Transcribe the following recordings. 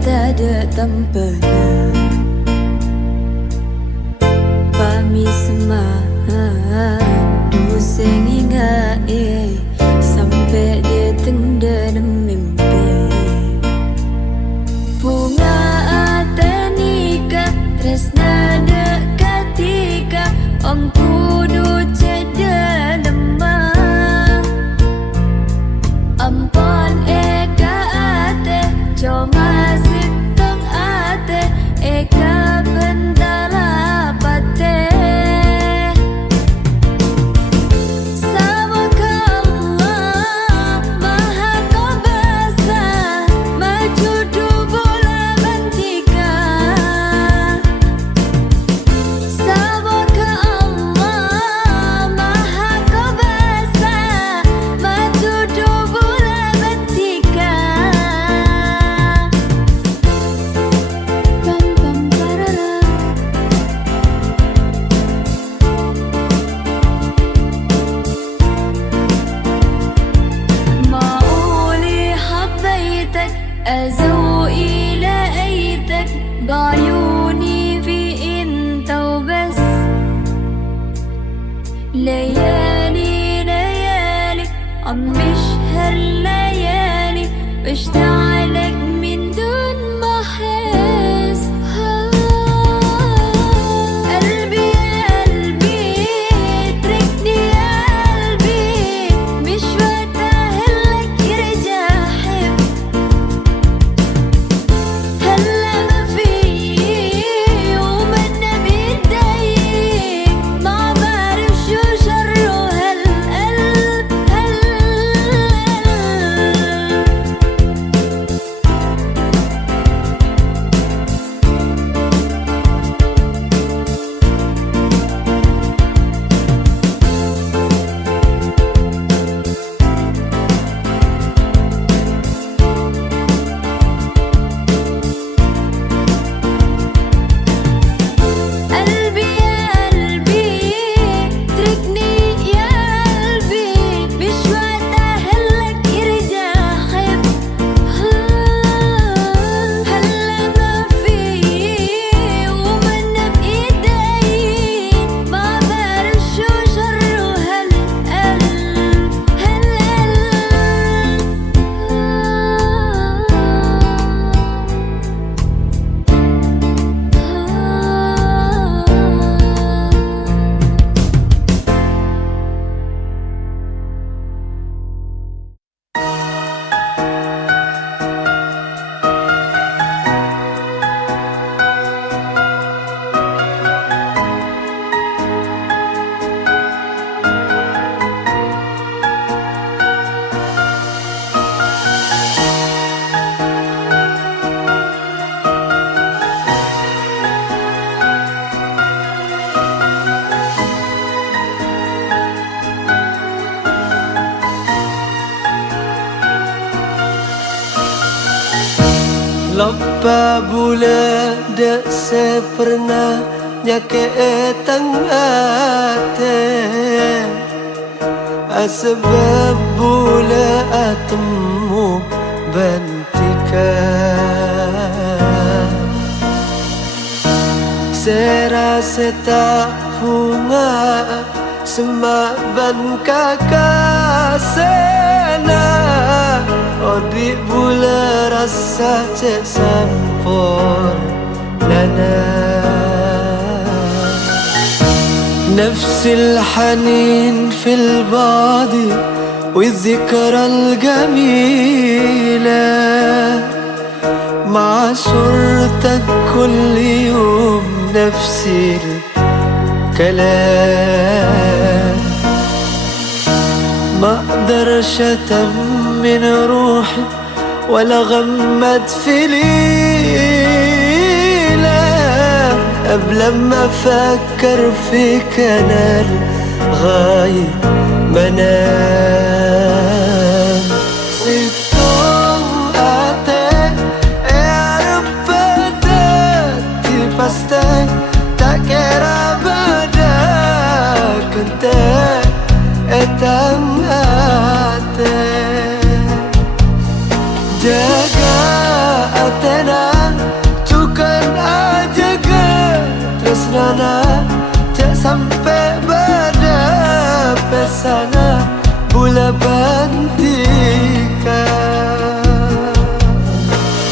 tak ada tampana. Pami semahan duseng hingga sampai dia tenggelam mimpi. Bunga atanika tresna dekatika om kudu ceda lemah. Ampon eka ate cuma sitong ate eka bentala pate. أزوقي لقيتك بعيوني في انت وبس. ليالي ليالي عم بشهر ليالي بشتاقلك من دون ما احس. قلبي يا قلبي اتركني يا قلبي مش وقت اهلك يرجع حب. Lapa bula dak sepernah nyake tangate. Asbab bula atemu bantika. Serasa tak bunga semak ban kakasena. Odik bula rasa cek sampor lana. نفس الحنين في البعد والذكرى الجميلة. مع صورتك كل يوم نفس الكلام. ما اقدرش من روحي ولا غمد في ليلة قبل ما افكر فيك انا لغاية ما انام. سيبتم قاتل يا رب بدأت بستك تكر بدك انت اتمنى jaga atena sana Bula bantika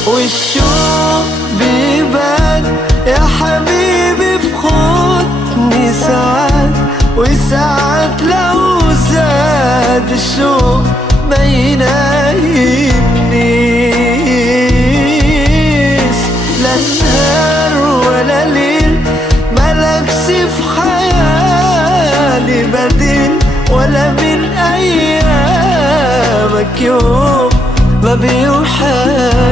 والشوق بيبان يا حبيبي في خطني ساعات وساعات لو زاد الشوق ما ينايمنيش لا نهار ولا ليل ملكش في خيالي بديل ولا من أيامك يوم ما بيوحشني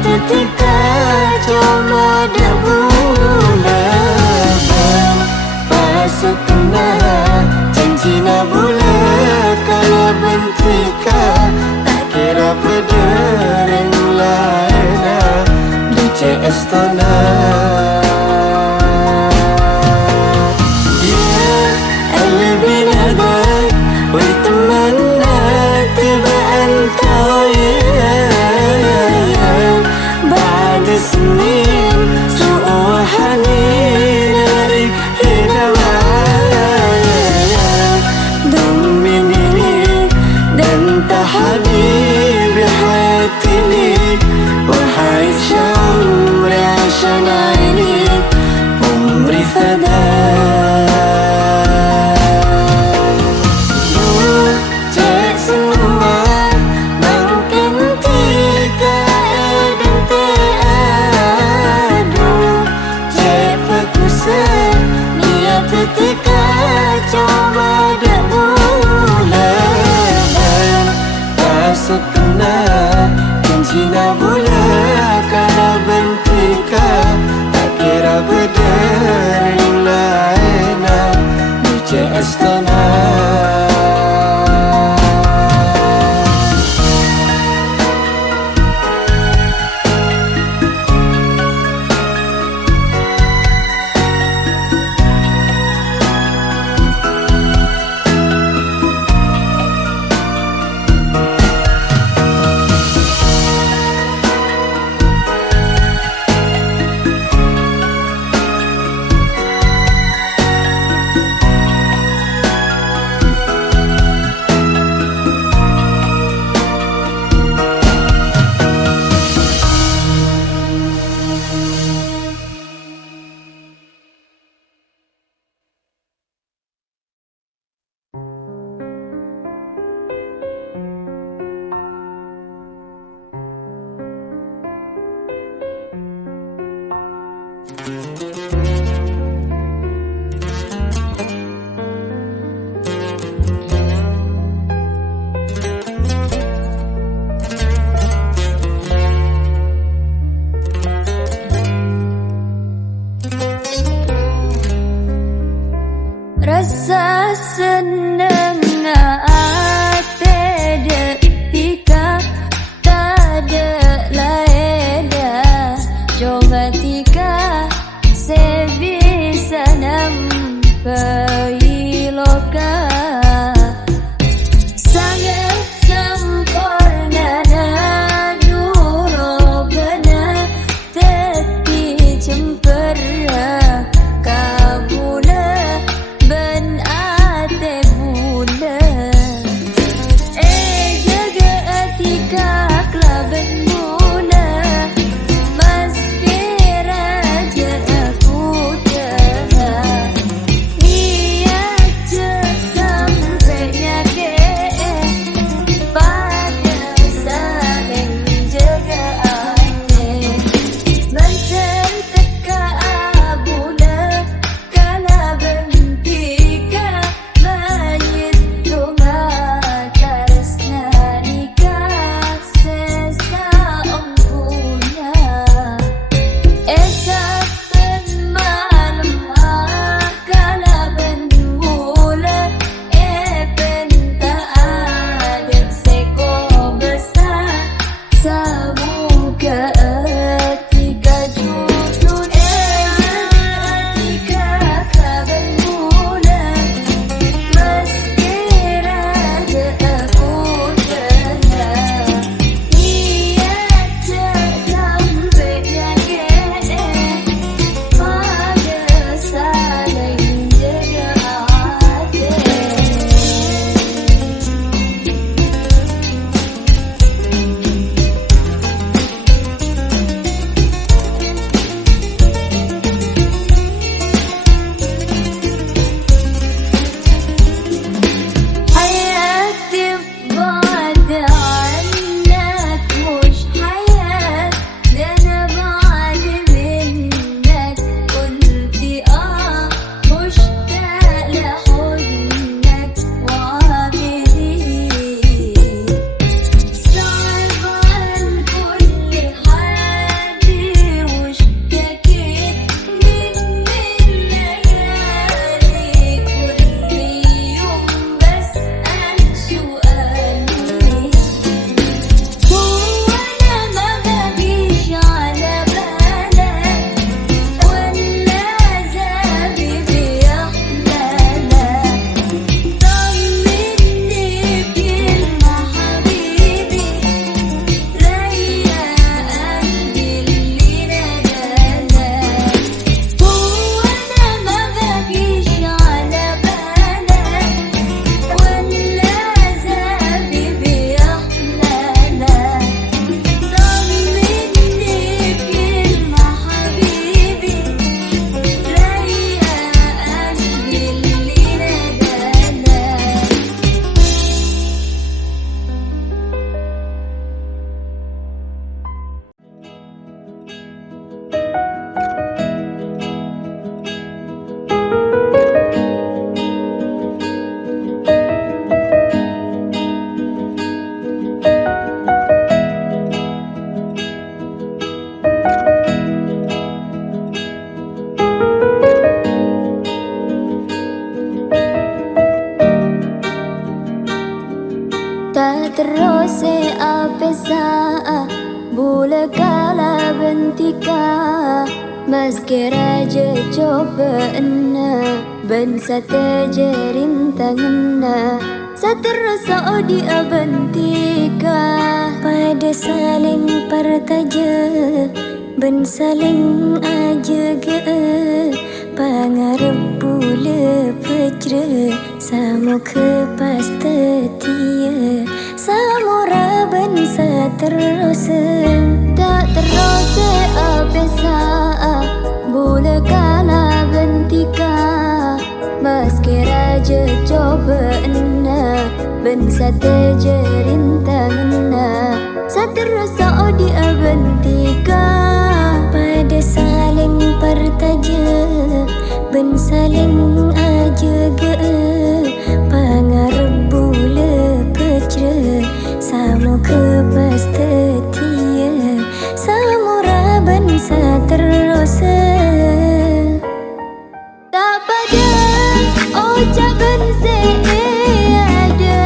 Ketika cuma ada bulan Pasuk kena janji na bulan Kalau bentika tak kira pedering lain Di CS Tona Ya Albi nadai Wai teman tiba antau سنين سوء وحنين عليك هنا معايا ضمني ليك ده انت حبيبي حياتي ليك وحعيش عمري عشان عينيك عمري فداك Ketika coba ada bulan Pasuk kena janji na bulan Kalau bentika tak kira berdering lain Di CS Tona Bailoka sangat sempurna dan nurobana teti cempera kabula ben ate bula jaga atika klaben mula mas raja aku dah niat sampainya ke pada saling jaga ate mantan teka abula kala bentika mayit tunga karesna nikah sesa ompuna esa malam kala benmula penta ada seko besar semoga ketika judul ketika kabar mula meski raja aku dengar niat sampai nyake pada saling jaga hati حياتي بعد عنك مش حياة ده أنا بعد منك قلبي مشتاق لحضنك وعاملي صعب عن كل حالي واشتكيت من الليالي كل يوم بسأل سؤالي هو أنا ما بجيش على بالك ولا عذابي بيحلالك طمني بكلمة حبيبي ريح قلبي اللي ندالك هو أنا ما بجيش على بالك ولا عذابي بيحلالك طمني بكلمة حبيبي ريح قلبي اللي ندالك tak terus apa saa bula kala bentika meski raja coba ben sate jerin tanganna saterus di bentika pada saling pertaja ben saling aja ge pangarep bula pecre samo ke pas tetia samura ben saterus tak terus apa saa bula kala bentika meski raja coba ben sate jerin tanganna saterus di bentika pada saling pertaja ben saling aja ge pangarep bula pecre samo ke pas tetia samura ben saterus tak pada ucapan seada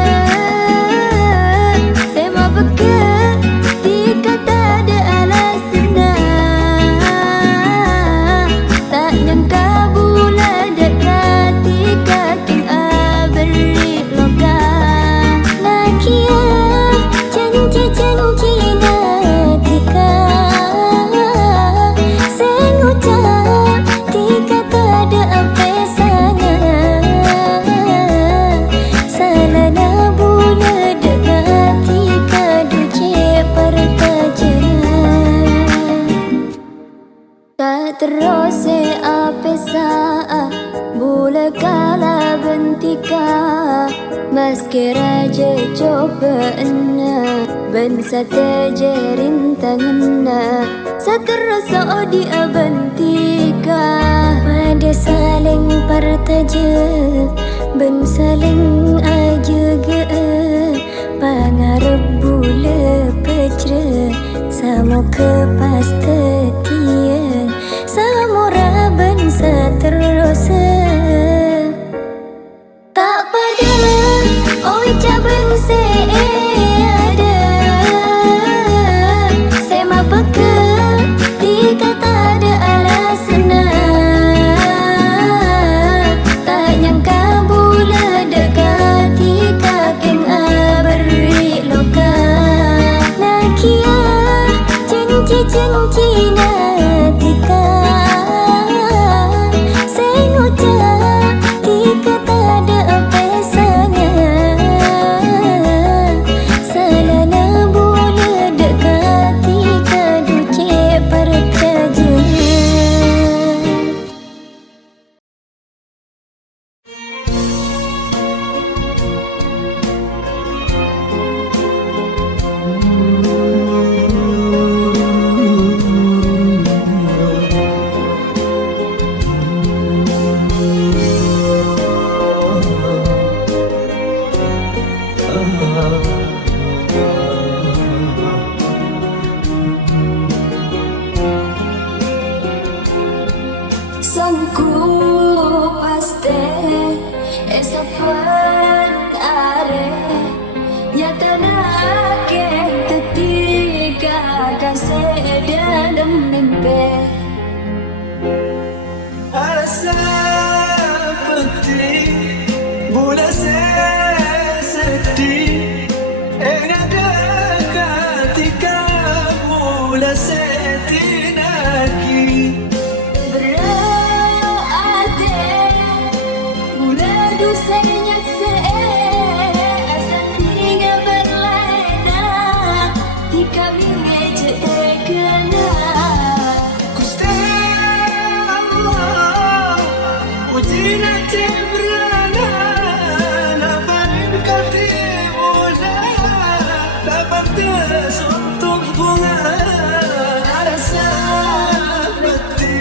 sema beker tika tak ada alasan tak nyangka bulan rose apesa bula kala bentika meski raja coba ena ben sate jerintangna saterasa di bentika pada saling partaja ben saling aja ge pangarep bula pecre samo kepas tetia samura ben saterasa tak pada oi caben se ada sema peke dikata ada alasna tak nyangka bula dekati kakeng aberi loka nakia cenci natika senguca tika tada pesanya salana bula dekati kaduce perkaja sangku paste esapan are nyatana ke ketika kasih dalam mimpi Asa peti bula sedih ada ketika bula setinaki berade bula dosanya seasan tinggal berlena tika bingeje kena Gusti Allah ujina cibrana nabarin katibula dapat untuk bunga rasa peti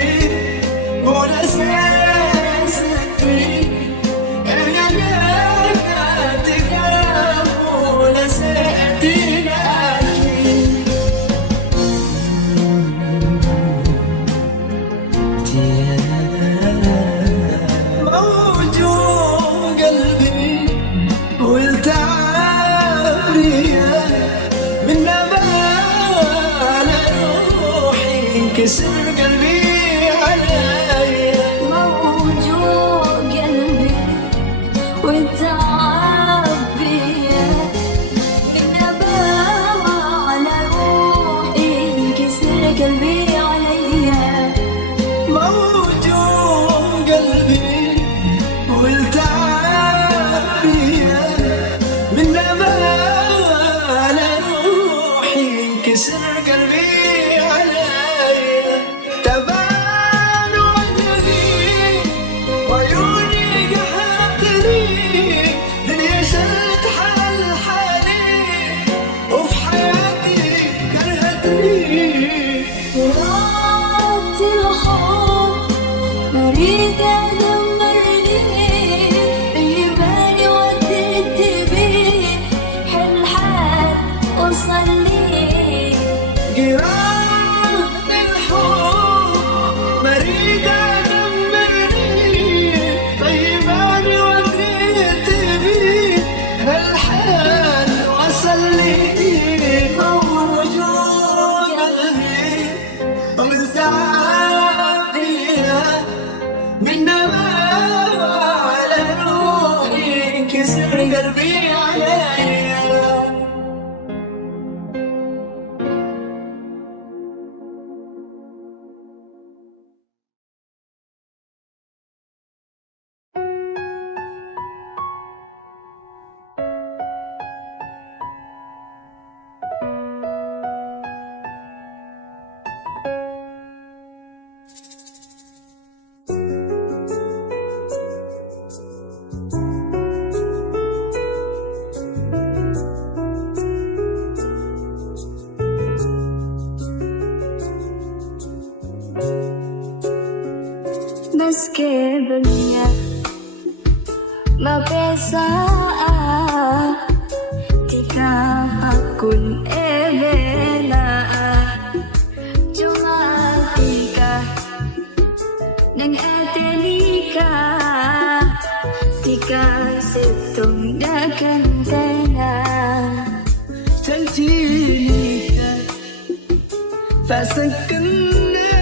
bula sedih ada ketika bula setinaki موجوع قلبي والتعب ريال من نبال روحي انكسر قلبي عليا موجوع قلبي والتعب بيا من نبام على روحي انكسر قلبي عليا موجوع قلبي والتعب ريال من نبال روحي انكسر قلبي عليا meski banyak mapesa tika akun ebela cuma tika nang etelika tika setong dakantena تأتيني فسكننا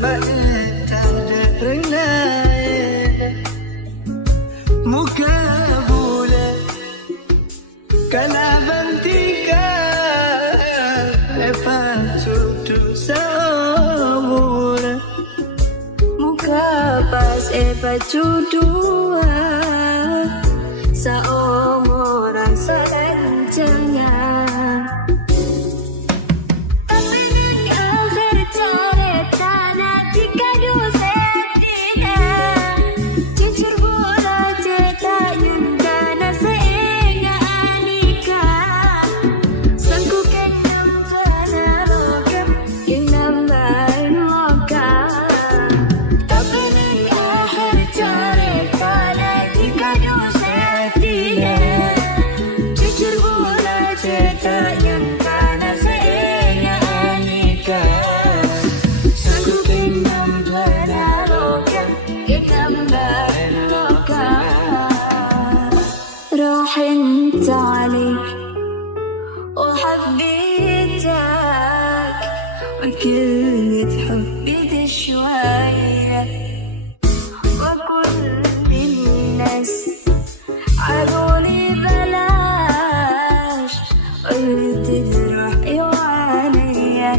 ما انت درنا مكابولة كلابنتك لفاتو تساورة Mukapas pacudua sa orang selanjutnya. Tapi di akhir cerita nanti kadu sedih. Jujur bola cerita yunda nasenya anika. Sangku kenam jana lokam kenam lain lokam. راح انت عليك وحبيتك وكلمة حبي دي شوية وكل الناس عروني بلاش قلت روحي وعليا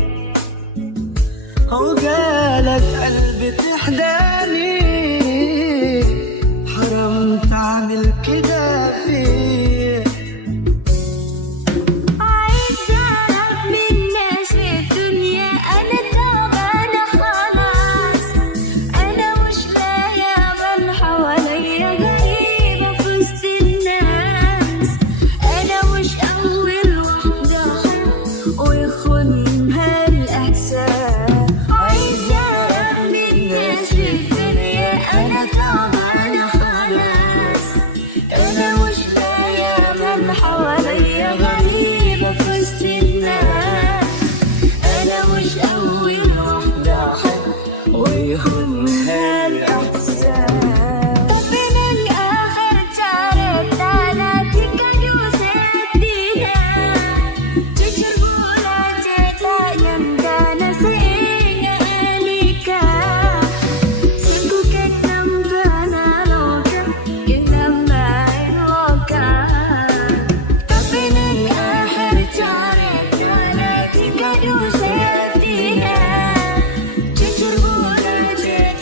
وقالت قلبي تحداني حرام تعمل كده فيه عايزة أعرف من الناس في الدنيا أنا تعبانة خلاص أنا مش لاقية من حواليا غريبة في وسط الناس أنا مش أول واحدة ويخونها الإحساس عايزة أعرف من الناس في الدنيا أنا تعبانة خلاص أنا مش لاقية من حواليا غريبة في وسط الناس أنا مش أول واحدة ويهمها الإحساس طب من آخر جارتنا ناتيكا دوستينا جيجر بولا جيتا يمدانا سينا أليكا سيكو كنم بنا لوكا كنم باين لوكا طب من آخر جارتنا ناتيكا دوستينا جيجر بولا جيتا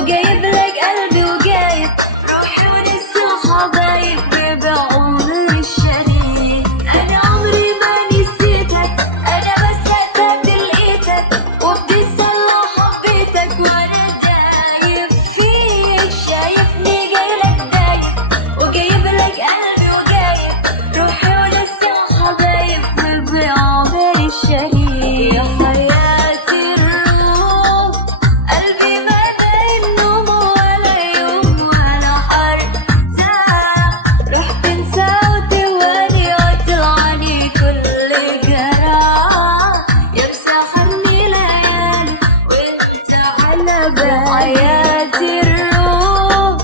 وجايب لك قلبي وجايب روحي ولسه حبايب بعمر الشريك. انا عمري ما نسيتك، انا بس هتقت لقيتك وبتستنى حبيتك وانا دايب فيك. شايفني جايلك دايب وجايب لك قلبي وجايب روحي ولسه حبايب بعمر الشريك. يا حياتي الروح قلبي ما بين نوم ولا يوم ولا حرتاح. رحت انسى وتواني وطلعني كل جراح. يمسحني ليالي وانت على بالي. حياتي الروح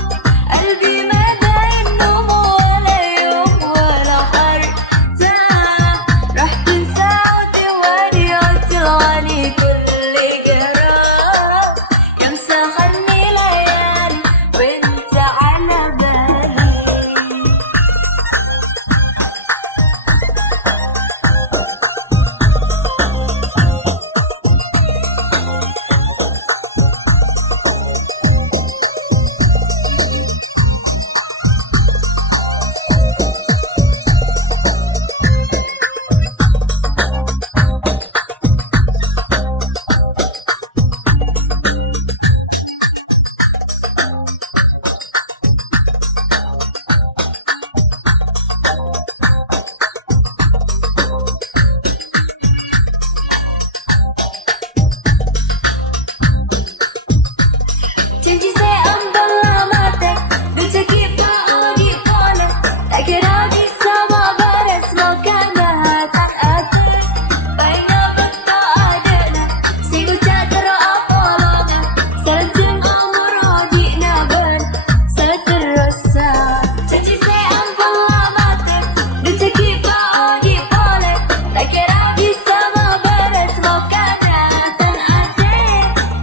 قلبي ما بين نوم ولا يوم ولا حرتاح. رحت انسى وتواني وطلعني كل جراح. يمسحني ليالي وانت على بالي. Janji saya ambil lamatek, dulu cekik mau dikolek. Tak kira bisa mau beres, mau kena tak ada. Baiknya betul ada nak, si ucap terapolongnya. Selanjung umur hodiknya seterusnya. Janji saya ambil lamatek, dulu cekik mau dikolek. Tak kira bisa mau beres, mau kena tak ada.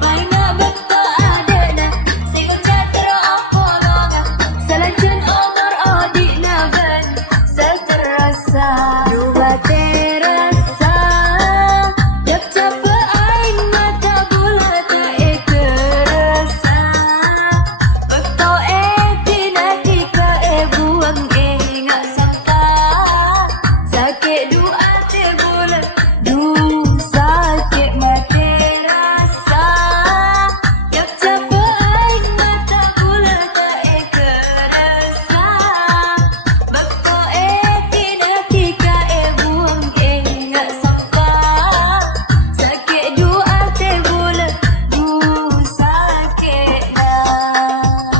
Baiknya betul ada nak, si ucap terapolongnya. Selanjung umur hodiknya seterusnya. Dua terasa, jap capek aing mata bola tak terasa. Betul tinaki ke buang ingat sangka. Sakit dua terbulat, sakit mati rasa. Jap capek aing mata bola tak terasa. Betul tinaki ke buang ingat sangka. Sakit dua terbulat, sakit dah.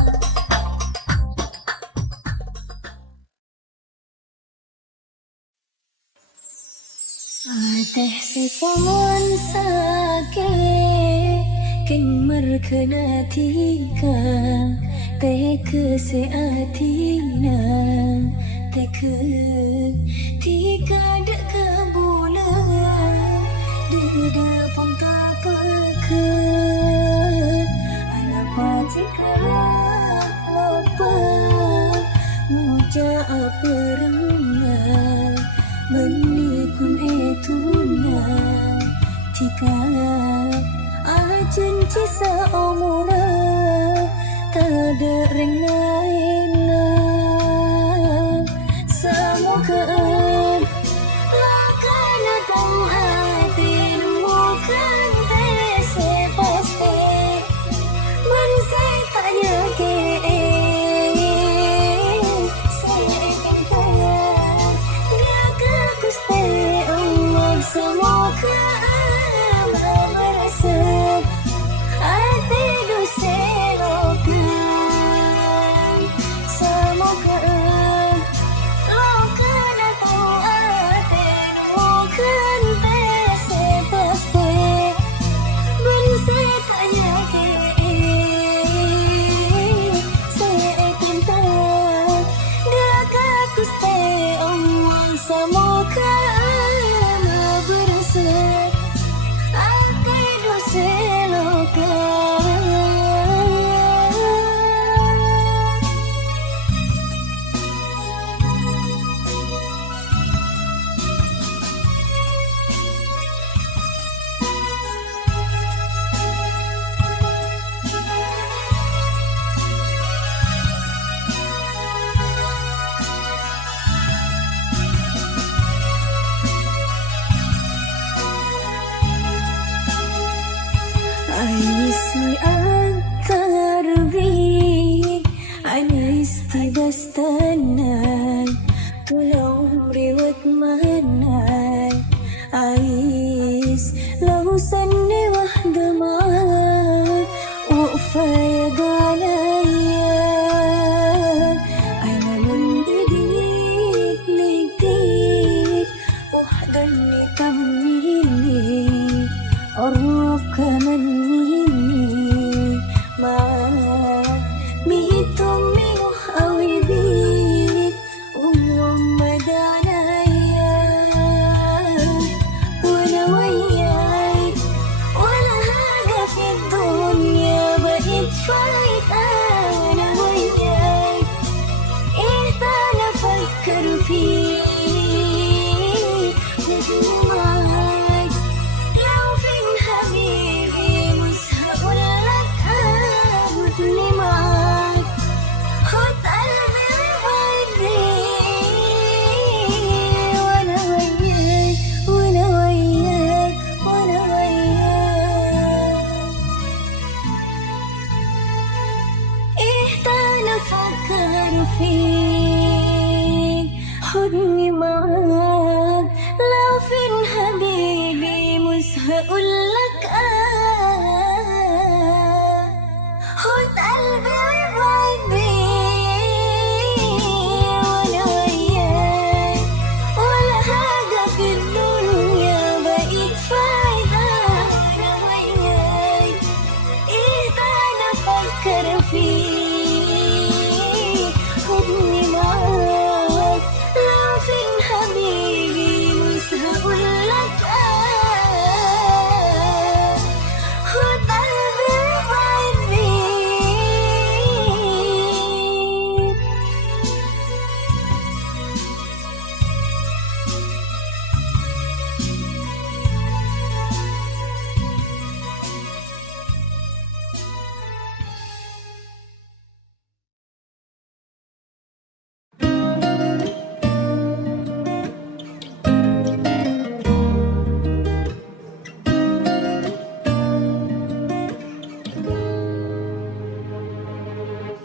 Teh sepon sakit keng merkena tika. Teh ke seatina, teh ke tika dek kabula. Dede pun tak peka. Anak pati kerap lupa. Muja apa rengal menikun etunan. Tika ajen cisa omura tak ada ring lain. Semoga lakan datang hati nemukan tese pasti. Man saya tanya ke saya ingin dia ke kusti Allah. Semoga Allah merasa hati dosa loka. صدق عليا أنا من جديد لجديد وحضني طمني قرب كمان مني معاك بقيت أمي وقوي بيك ومغمض عينيا وأنا وياك ولا حاجة في الدنيا بقيت فايتة أنا وياك إيه أنا أفكر فيك لازم معاك لو فين حبيبي مش هقولك خدني معاك خد قلبي وبعدني وأنا وياك وأنا وياك وأنا وياك إيه أنا أفكر فيك خدني معاك لو فين حبيبي مش هقولك خد قلبي وبعدني وأنا وياك ولا حاجة في الدنيا بقيت فايدة أنا وياك إيه أنا أفكر فيك خدني معاك لو فين حبيبي مش هقولك خد قلبي وبعدني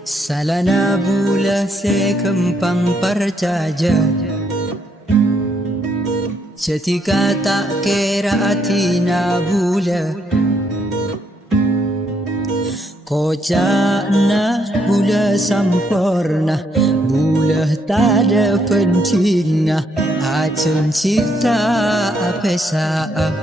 Salana bula sekempang percaja Setika tak kira atina bula Kocakna bula sempurna Bula tak ada pentingnya Acun cipta apa saat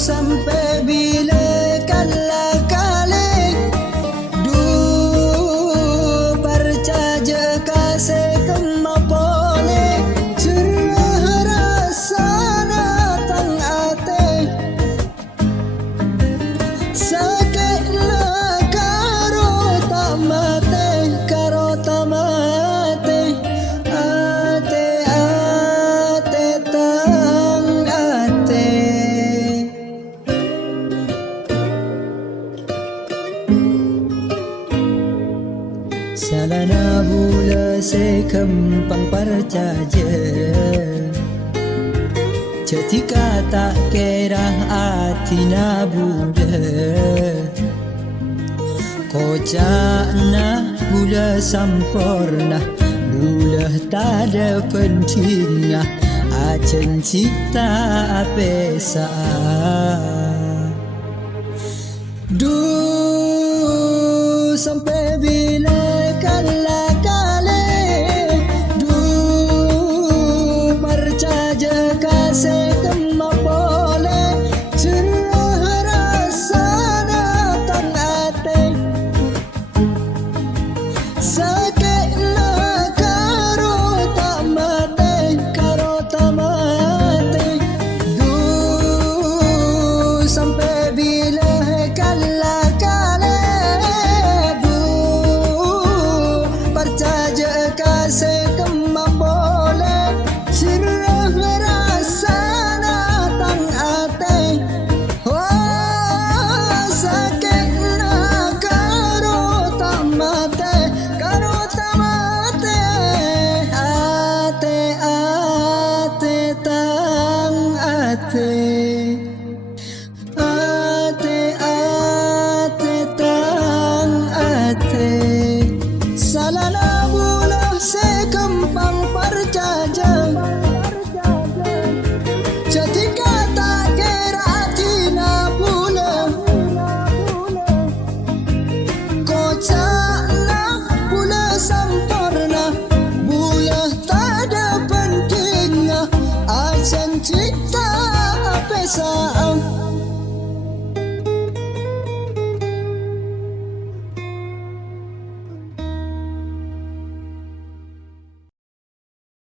sampai bila kala-kala percaja kasih kemapole cerah rasa datang ate sakitlah karo tamate ate tang ate Salana bula sekempang percaja Ketika tak kira atina bula Kocakna bula sempurna Bula tak ada pentingnya Acen cipta apa saat